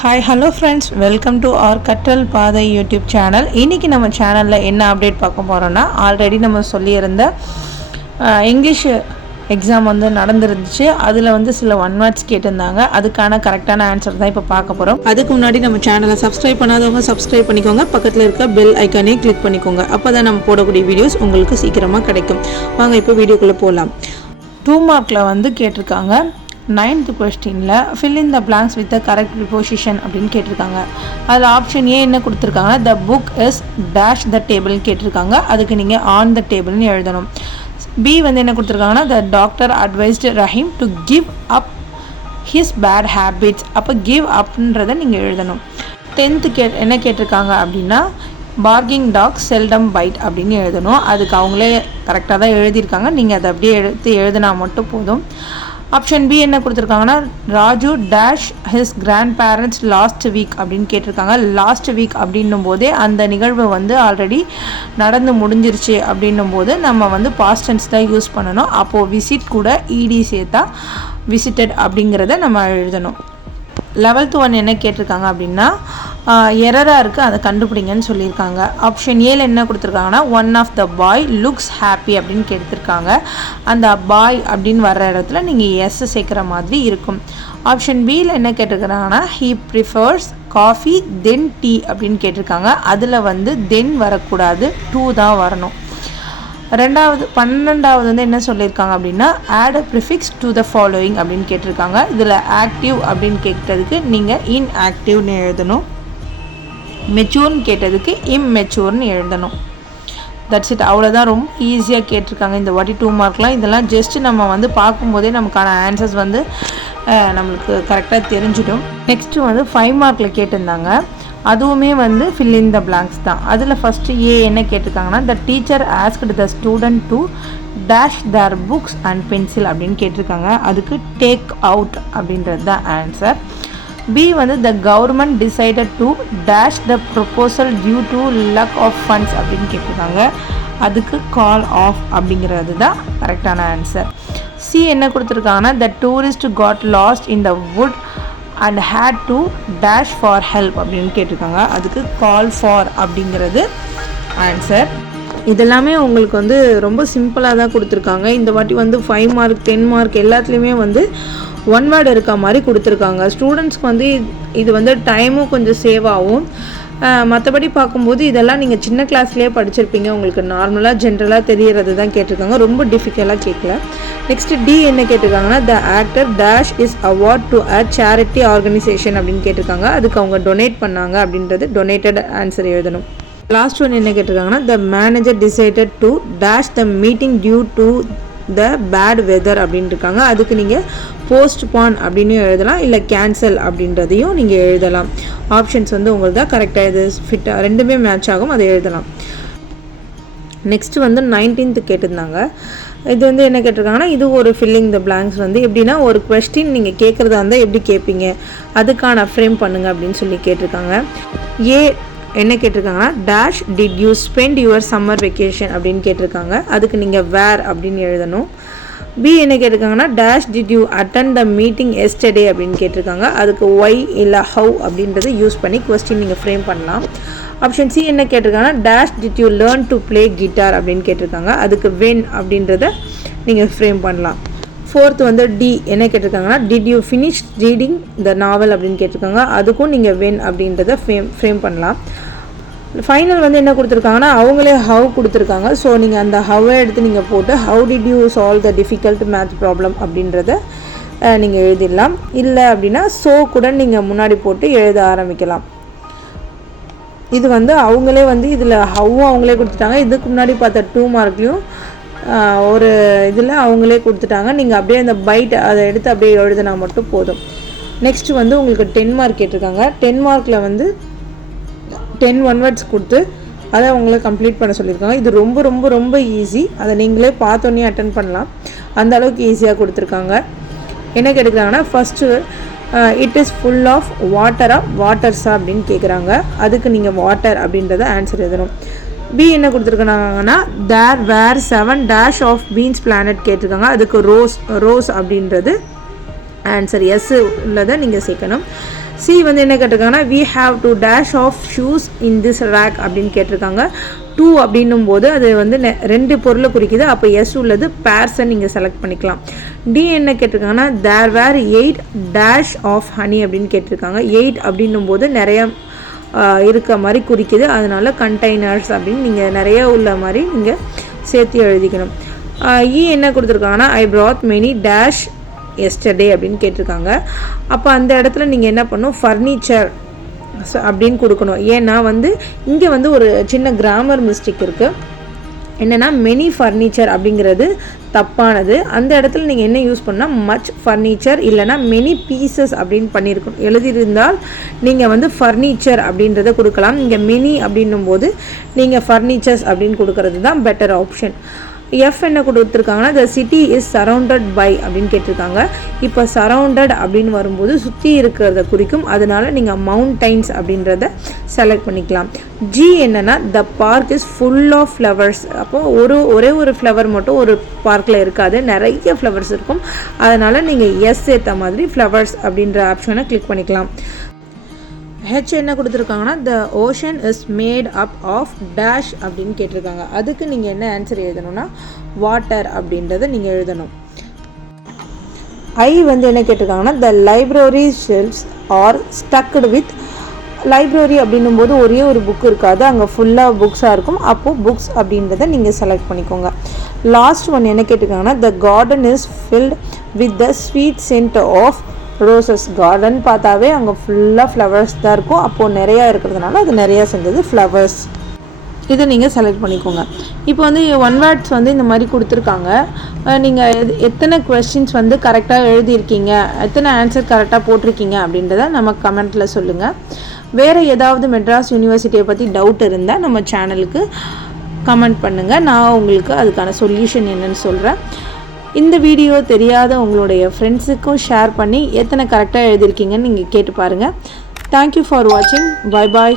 Hi hello friends, welcome to our கற்றல் பாதை YouTube channel. இன்றைக்கி நம்ம சேனலில் என்ன அப்டேட் பார்க்க போகிறோன்னா, ஆல்ரெடி நம்ம சொல்லியிருந்த இங்கிலீஷ் எக்ஸாம் வந்து நடந்துருந்துச்சு. அதில் வந்து சில ஒன் வேர்ட்ஸ் கேட்டிருந்தாங்க. அதுக்கான கரெக்டான ஆன்சர் தான் இப்போ பார்க்க போகிறோம். அதுக்கு முன்னாடி நம்ம சேனலை சப்ஸ்கிரைப் பண்ணாதவங்க சப்ஸ்கிரைப் பண்ணிக்கோங்க. பக்கத்தில் இருக்க பெல் ஐக்கானே கிளிக் பண்ணிக்கோங்க. அப்போ தான் நம்ம போடக்கூடிய வீடியோஸ் உங்களுக்கு சீக்கிரமாக கிடைக்கும். வாங்க இப்போ வீடியோக்குள்ளே போகலாம். 2 மார்க்கில் வந்து கேட்டிருக்காங்க. 9th கொஸ்டினில் fill in the blanks with the correct preposition அப்படின்னு கேட்டிருக்காங்க. அதில் ஆப்ஷன் ஏ என்ன கொடுத்துருக்காங்கன்னா, the book is dash the டேபிள்னு கேட்டிருக்காங்க. அதுக்கு நீங்கள் ஆன் த டேபிள்னு எழுதணும். பி வந்து என்ன கொடுத்துருக்காங்கன்னா, the doctor advised Rahim to give up his bad habits. அப்போ கிவ் அப்ன்றதை நீங்கள் எழுதணும். 10th என்ன கேட்டிருக்காங்க அப்படின்னா, பார்கிங் டாக் செல்டம் பைட் அப்படின்னு எழுதணும். அதுக்கு அவங்களே கரெக்டாக தான் எழுதியிருக்காங்க. நீங்கள் அதை அப்படியே எடுத்து எழுதினா மட்டும் போதும். ஆப்ஷன் பி என்ன கொடுத்துருக்காங்கன்னா, Raju dash his grandparents last week அப்படின்னு கேட்டிருக்காங்க. லாஸ்ட் வீக் அப்படின்னும் போதே அந்த நிகழ்வு வந்து ஆல்ரெடி நடந்து முடிஞ்சிருச்சு அப்படின்னும் போது நம்ம வந்து பாஸ்ட் டென்ஸ் தான் யூஸ் பண்ணணும். அப்போது விசிட் கூட இடி சேர்த்தா விசிட்டட் அப்படிங்கிறத நம்ம எழுதணும். 11th ஒன் என்ன கேட்டிருக்காங்க அப்படின்னா, எரராக இருக்குது, அதை கண்டுபிடிங்கன்னு சொல்லியிருக்காங்க. ஆப்ஷன் ஏல என்ன கொடுத்துருக்காங்கன்னா, one of the boy looks happy அப்படின்னு கேட்டிருக்காங்க. அந்த பாய் அப்படின்னு வர்ற இடத்துல நீங்கள் எஸ் சேர்க்குற மாதிரி இருக்கும். ஆப்ஷன் பியில் என்ன கேட்டிருக்கிறாங்கன்னா, he prefers coffee then tea அப்படின்னு கேட்டிருக்காங்க. அதில் வந்து தென் வரக்கூடாது, டூ தான் வரணும். 12வது வந்து என்ன சொல்லியிருக்காங்க அப்படின்னா, add a prefix to the following அப்படின்னு கேட்டிருக்காங்க. இதில் ஆக்டிவ் அப்படின்னு கேட்டதுக்கு நீங்கள் இன்ஆக்டிவ்னு எழுதணும். மெச்சூர்னு கேட்டதுக்கு இம்மெச்சூர்னு எழுதணும். That's it. அவ்வளோதான். ரொம்ப ஈஸியாக கேட்டிருக்காங்க இந்த வாட்டி 2 மார்க்லாம். இதெல்லாம் ஜஸ்ட்டு நம்ம வந்து பார்க்கும்போதே நமக்கான ஆன்சர்ஸ் வந்து நம்மளுக்கு கரெக்டாக தெரிஞ்சிடும். நெக்ஸ்ட்டு வந்து 5 மார்க்கில் கேட்டிருந்தாங்க. அதுவுமே வந்து ஃபில் இன் த பிளாங்க்ஸ் தான். அதில் ஃபஸ்ட்டு ஏ என்ன கேட்டிருக்காங்கன்னா, the teacher asked the student to dash their books and pencil அப்படின்னு கேட்டிருக்காங்க. அதுக்கு டேக் அவுட் அப்படின்றது தான் ஆன்சர். பி வந்து the government decided to dash the proposal due to lack of funds அப்படின்னு கேட்டிருக்காங்க. அதுக்கு கால் ஆஃப் அப்படிங்கிறது தான் கரெக்டான ஆன்சர். சி என்ன கொடுத்துருக்காங்கன்னா, the tourist got lost in the wood and had to dash for help அப்படின்னு கேட்டிருக்காங்க. அதுக்கு கால் ஃபார் அப்படிங்கிறது ஆன்சர். இதெல்லாமே உங்களுக்கு வந்து ரொம்ப சிம்பிளாக தான் கொடுத்துருக்காங்க. இந்த வாட்டி வந்து 5 மார்க் 10 மார்க் எல்லாத்துலேயுமே வந்து ஒன் வேர்டு இருக்க மாதிரி கொடுத்துருக்காங்க. ஸ்டூடெண்ட்ஸ்க்கு வந்து இது வந்து டைமும் கொஞ்சம் சேவ் ஆகும். மற்றபடி பார்க்கும்போது இதெல்லாம் நீங்கள் சின்ன கிளாஸ்லேயே படிச்சிருப்பீங்க. உங்களுக்கு நார்மலாக ஜென்ரலாக தெரியறது தான் கேட்டிருக்காங்க. ரொம்ப டிஃபிகல்ட்டாக கேட்கல. நெக்ஸ்ட்டு டி என்ன கேட்டிருக்காங்கன்னா, the actor dash is award to a charity organisation அப்படின்னு கேட்டிருக்காங்க. அதுக்கு அவங்க டொனேட் பண்ணாங்க அப்படின்றது டொனேட்டட் ஆன்சர் எழுதணும். லாஸ்ட் ஒன் என்ன கேட்டிருக்காங்கன்னா, the manager decided to dash the meeting due to the bad weather அப்படின்னு இருக்காங்க. அதுக்கு நீங்கள் போஸ்ட்பான் அப்படின்னு எழுதலாம், இல்லை கேன்சல் அப்படின்றதையும் நீங்கள் எழுதலாம். ஆப்ஷன்ஸ் வந்து உங்களுக்கு தான் கரெக்டாக இது ஃபிட்டாக ரெண்டுமே மேட்ச் ஆகும், அதை எழுதலாம். நெக்ஸ்ட்டு வந்து 19th கேட்டிருந்தாங்க. இது வந்து என்ன கேட்டிருக்காங்கன்னா, இது ஒரு ஃபில்லிங் த பிளாங்க்ஸ் வந்து எப்படின்னா, ஒரு கொஸ்டின் நீங்கள் கேட்குறதா இருந்தால் எப்படி கேட்பீங்க, அதுக்கான ஃப்ரேம் பண்ணுங்கள் அப்படின்னு சொல்லி கேட்டிருக்காங்க. ஏ என்ன கேட்டிருக்காங்கன்னா, dash did you spend your summer vacation அப்படின்னு கேட்டிருக்காங்க. அதுக்கு நீங்கள் வேர் அப்படின்னு எழுதணும். பி என்ன கேட்டிருக்காங்கன்னா, dash did you attend the meeting yesterday அப்படின்னு கேட்டிருக்காங்க. அதுக்கு ஒய் இல்லை ஹவு அப்படின்றத யூஸ் பண்ணி கொஸ்டின் நீங்கள் ஃப்ரேம் பண்ணலாம். ஆப்ஷன் சி என்ன கேட்டிருக்காங்கன்னா, dash did you learn to play guitar அப்படின்னு கேட்டிருக்காங்க. அதுக்கு வென் அப்படின்றத நீங்கள் ஃப்ரேம் பண்ணலாம். 4th வந்து டி என்ன கேட்டிருக்காங்கன்னா, did you finish reading the novel அப்படின்னு கேட்டிருக்காங்க. அதுக்கும் நீங்கள் வென் அப்படின்றத ஃப்ரேம் பண்ணலாம். ஃபைனல் வந்து என்ன கொடுத்துருக்காங்கன்னா, அவங்களே ஹவ் கொடுத்துருக்காங்க. ஸோ நீங்கள் அந்த ஹவ்வை எடுத்து நீங்கள் போட்டு how did you solve the difficult math problem அப்படின்றத நீங்கள் எழுதிடலாம். இல்லை அப்படின்னா ஸோ கூட நீங்கள் முன்னாடி போட்டு எழுத ஆரம்பிக்கலாம். இது வந்து அவங்களே வந்து இதில் ஹவ்வும் அவங்களே கொடுத்துட்டாங்க. இதுக்கு முன்னாடி பார்த்த 2 மார்க்லேயும் ஒரு இதில் அவங்களே கொடுத்துட்டாங்க. நீங்கள் அப்படியே அந்த பைட் அதை எடுத்து அப்படியே எழுதினா மட்டும் போதும். நெக்ஸ்ட்டு வந்து உங்களுக்கு 10 மார்க் கேட்டிருக்காங்க. 10 மார்க்கில் வந்து 10 ஒன் வேர்ட்ஸ் கொடுத்து அதை அவங்கள கம்ப்ளீட் பண்ண சொல்லியிருக்காங்க. இது ரொம்ப ரொம்ப ரொம்ப ஈஸி. அதை நீங்களே பார்த்தோன்னே அட்டன் பண்ணலாம், அந்த அளவுக்கு ஈஸியாக கொடுத்துருக்காங்க. என்ன கேட்டுக்கிறாங்கன்னா, first it is full of வாட்டர்ஸா அப்படின்னு கேட்குறாங்க. அதுக்கு நீங்கள் வாட்டர் அப்படின்றத ஆன்சர் எழுதணும். பி என்ன கொடுத்துருக்காங்கன்னா, தேர் வேர் 7 டேஷ் ஆஃப் பீன்ஸ் பிளானட் கேட்டிருக்காங்க. அதுக்கு ரோஸ் அப்படின்றது ஆன்சர். எஸ் உள்ளதை நீங்கள் சேர்க்கணும். சி வந்து என்ன கேட்டிருக்காங்கன்னா we have to dash off shoes in this rack அப்படின்னு கேட்டிருக்காங்க. 2 அப்படின்னும் போது அது வந்து 2 பொருளை குறிக்குது. அப்போ எஸ் உள்ளது பேர்ஸை நீங்கள் செலக்ட் பண்ணிக்கலாம். டி என்ன கேட்டிருக்காங்கன்னா there were 8 dash of honey அப்படின்னு கேட்டிருக்காங்க. 8 அப்படின்னும் போது நிறைய இருக்க மாதிரி குறிக்குது. அதனால கண்டெய்னர்ஸ் அப்படின்னு நீங்கள் நிறைய உள்ள மாதிரி நீங்கள் சேர்த்து எழுதிக்கணும். இ என்ன கொடுத்துருக்காங்கன்னா I brought many dash yesterday அப்படின்னு கேட்டிருக்காங்க. அப்போ அந்த இடத்துல நீங்கள் என்ன பண்ணணும், ஃபர்னிச்சர் அப்படின்னு கொடுக்கணும். ஏன்னா வந்து இங்கே வந்து ஒரு சின்ன கிராமர் மிஸ்டேக் இருக்குது. என்னென்னா மெனி ஃபர்னிச்சர் அப்படிங்கிறது தப்பானது. அந்த இடத்துல நீங்கள் என்ன யூஸ் பண்ணால் மச் ஃபர்னிச்சர் இல்லைனா மெனி பீசஸ் அப்படின்னு பண்ணியிருக்கணும். எழுதியிருந்தால் நீங்கள் வந்து ஃபர்னிச்சர் அப்படின்றத கொடுக்கலாம். இங்கே மெனி அப்படின்னும் போது நீங்கள் ஃபர்னிச்சர்ஸ் அப்படின்னு கொடுக்கறது தான் பெட்டர் ஆப்ஷன். எஃப் என்ன கொடுத்துருக்காங்கன்னா the city is surrounded by அப்படின்னு கேட்டிருக்காங்க. இப்போ சரவுண்டட் அப்படின்னு வரும்போது சுற்றி இருக்கிறத குறிக்கும். அதனால நீங்கள் மவுண்டைன்ஸ் அப்படின்றத செலக்ட் பண்ணிக்கலாம். ஜி என்னென்னா the park is full of flowers. அப்போது ஒரே ஒரு ஃப்ளவர் மட்டும் ஒரு பார்க்கில் இருக்காது, நிறைய ஃப்ளவர்ஸ் இருக்கும். அதனால் நீங்கள் எஸ் ஏற்ற மாதிரி ஃப்ளவர்ஸ் அப்படின்ற ஆப்ஷனை கிளிக் பண்ணிக்கலாம். ஹெச் என்ன கொடுத்துருக்காங்கன்னா the ocean is made up of dash அப்படின்னு கேட்டிருக்காங்க. அதுக்கு நீங்கள் என்ன ஆன்சர் எழுதணும்னா வாட்டர் அப்படின்றத நீங்கள் எழுதணும். ஐ வந்து என்ன கேட்டிருக்காங்கன்னா the library shelves are stuck with. Library அப்படின்னும் போது ஒரே ஒரு புக் இருக்காது, அங்கே ஃபுல்லாக புக்ஸாக இருக்கும். அப்போது புக்ஸ் அப்படின்றத நீங்கள் செலக்ட் பண்ணிக்கோங்க. லாஸ்ட் ஒன் என்ன கேட்டிருக்காங்கன்னா the garden is filled with the sweet scent of roses. Garden பார்த்தாவே அங்கே ஃபுல்லாக ஃப்ளவர்ஸ் தான் இருக்கும். அப்போது நிறையா இருக்கிறதுனால அது நிறையா செஞ்சது ஃப்ளவர்ஸ். இதை நீங்கள் செலக்ட் பண்ணிக்கோங்க. இப்போ வந்து ஒன் வேர்ட்ஸ் வந்து இந்த மாதிரி கொடுத்துருக்காங்க. நீங்கள் எத்தனை கொஸ்டின்ஸ் வந்து கரெக்டாக எழுதியிருக்கீங்க, எத்தனை ஆன்சர் கரெக்டாக போட்டிருக்கீங்க அப்படின்றத நமக்கு கமெண்ட்டில் சொல்லுங்கள். வேறு ஏதாவது மெட்ராஸ் யூனிவர்சிட்டியை பற்றி டவுட் இருந்தால் நம்ம சேனலுக்கு கமெண்ட் பண்ணுங்கள். நான் உங்களுக்கு அதுக்கான சொல்யூஷன் என்னன்னு சொல்கிறேன். இந்த வீடியோ தெரியாத உங்களுடைய ஃப்ரெண்ட்ஸுக்கும் ஷேர் பண்ணி எத்தனை கரெக்டாக எழுதியிருக்கீங்கன்னு நீங்கள் கேட்டு பாருங்கள். தேங்க்யூ ஃபார் வாட்சிங். Bye bye.